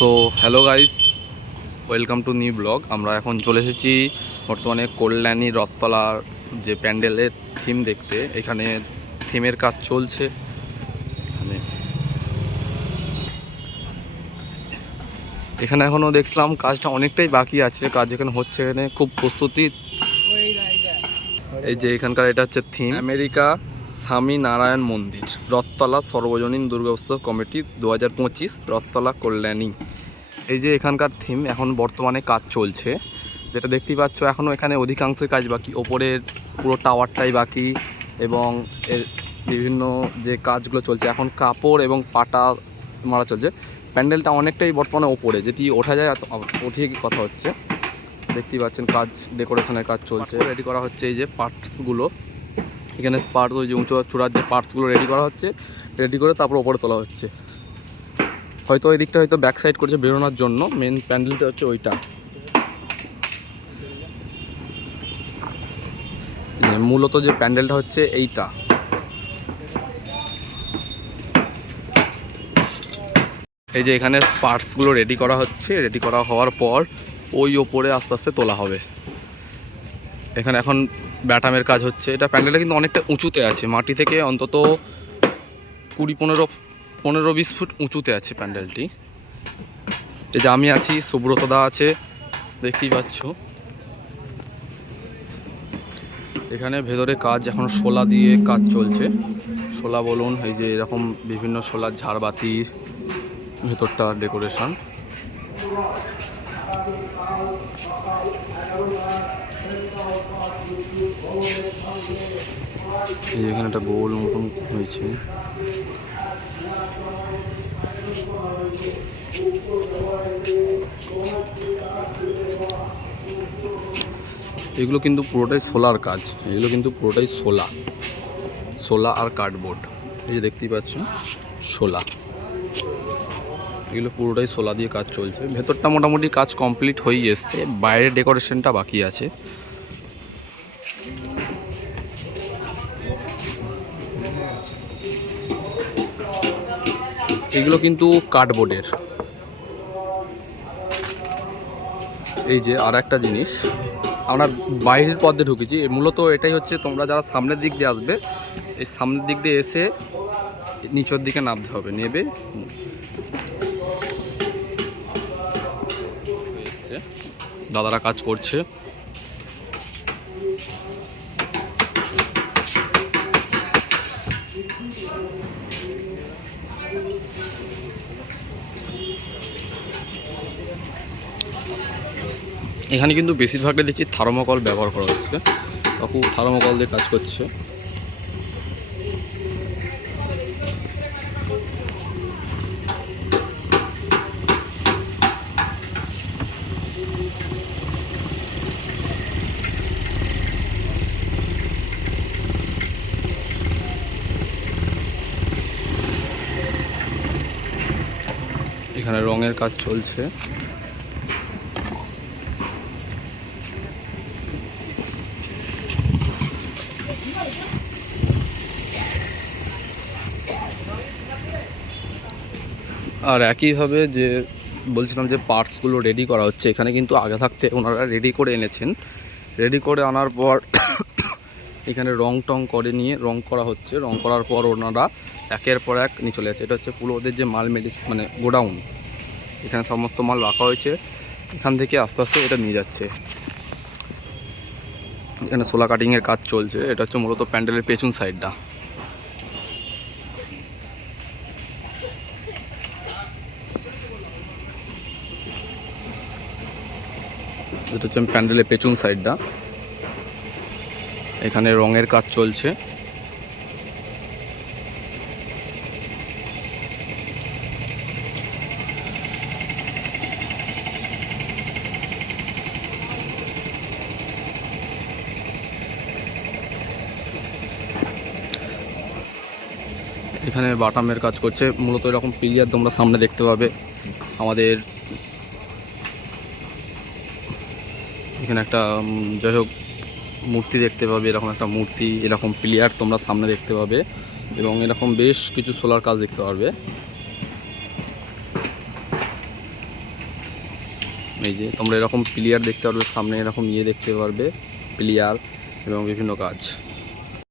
So hello guys, welcome to new blog. আমরা এখন চলে এসেছি বর্তমানে কল্যাণী রথতলার যে প্যান্ডেলের থিম দেখতে। এখানে থিমের কাজ চলছে। এখানে এখনও দেখলাম কাজটা অনেকটাই বাকি আছে। কাজ এখানে হচ্ছে, এখানে খুব প্রস্তুতি। এই যে এখানকার এটা হচ্ছে থিম, আমেরিকা স্বামী নারায়ণ মন্দির, রথতলা সর্বজনীন দুর্গোৎসব কমিটি 2025, রথতলা কল্যাণী। এই যে এখানকার থিম এখন বর্তমানে কাজ চলছে, যেটা দেখতেই পাচ্ছ। এখনও এখানে অধিকাংশই কাজ বাকি, ওপরের পুরো টাওয়ারটাই বাকি এবং এর বিভিন্ন যে কাজগুলো চলছে। এখন কাপড় এবং পাটা মারা চলছে। প্যান্ডেলটা অনেকটাই বর্তমানে ওপরে, যেটি ওঠা যায় উঠিয়ে কথা হচ্ছে। দেখতেই পাচ্ছেন কাজ, ডেকোরেশনের কাজ চলছে, রেডি করা হচ্ছে। এই যে পার্টসগুলো, এখানে পার্টস, ওই যে উঁচু চূড়ার যে পার্টসগুলো রেডি করা হচ্ছে, রেডি করে তারপর ওপরে তোলা হচ্ছে। হয়তো ওই দিকটা হয়তো ব্যাক সাইড করছে বেরোনোর জন্য। মেন প্যান্ডেলটা হচ্ছে ওইটা। মূলত যে প্যান্ডেলটা হচ্ছে এইটা। এই যে এখানে পার্টসগুলো রেডি করা হচ্ছে, রেডি করা হওয়ার পর ওই ওপরে আস্তে আস্তে তোলা হবে। এখানে এখন ব্যাটামের কাজ হচ্ছে। এটা প্যান্ডেলটা কিন্তু অনেকটা উঁচুতে আছে, মাটি থেকে অন্তত 15-20 ফুট উঁচুতে আছে প্যান্ডেলটি। এই যে আমি আছি, সুব্রতদা আছে, দেখতেই পাচ্ছ। এখানে ভেতরে কাজ এখন শোলা দিয়ে কাজ চলছে। শোলা বলুন, এই যে এরকম বিভিন্ন শোলার ঝাড়বাতি, ভেতরটা ডেকোরেশন। এই এখানে একটা গোল মতন হয়েছে। এগুলো কিন্তু পুরোটাই সোলার কাজ, এগুলো কিন্তু পুরোটাই সোলা আর কার্ডবোর্ড। এই যে দেখতেই পাচ্ছেন সোলা, এগুলো পুরোটাই সোলা দিয়ে কাজ চলছে। ভেতরটা মোটামুটি কাজ কমপ্লিট হয়েই এসছে, বাইরের ডেকোরেশনটা বাকি আছে। এগুলো কিন্তু কার্ডবোর্ডের। এই যে আর একটা জিনিস, আমরা বাইরের পথ দিয়ে ঢুকেছি। মূলত এটাই হচ্ছে, তোমরা যারা সামনের দিক দিয়ে আসবে, এই সামনের দিক দিয়ে এসে নিচের দিকে নামতে হবে। নেবে এসছে, দাদারা কাজ করছে। এখানে কিন্তু বেশিরভাগটা দেখি থার্মোকল ব্যবহার করা হচ্ছে। কাকু থার্মোকল দিয়ে কাজ করছে। এখানে রঙের কাজ চলছে। আর একইভাবে যে বলছিলাম যে পার্টসগুলো রেডি করা হচ্ছে, এখানে কিন্তু আগে থাকতে ওনারা রেডি করে এনেছেন। রেডি করে আনার পর এখানে রং টং করে নিয়ে রং করা হচ্ছে। রং করার পর ওনারা একের পর এক নিয়ে চলে যাচ্ছে। এটা হচ্ছে পুরো ওদের যে মাল মানে গোডাউন, এখানে সমস্ত মাল রাখা হয়েছে। এখান থেকে আস্তে আস্তে এটা নিয়ে যাচ্ছে। এখানে সোলা কাটিংয়ের কাজ চলছে। এটা হচ্ছে মূলত প্যান্ডেলের পেছন সাইডটা। এটা হচ্ছে প্যান্ডেলের পেছন সাইডটা। এখানে রঙের কাজ চলছে। এখানে বাটামের কাজ করছে। মূলত এরকম পিলিয়ার তোমরা সামনে দেখতে পাবে। আমাদের এখানে একটা যাই হোক মূর্তি দেখতে পাবে, এরকম একটা মূর্তি, এরকম পিলিয়ার তোমরা সামনে দেখতে পাবে এবং এরকম বেশ কিছু সোলার কাজ দেখতে পারবে। এই যে তোমরা এরকম প্লেয়ার দেখতে পারবে, সামনে এরকম ইয়ে দেখতে পারবে প্লেয়ার এবং বিভিন্ন কাজ।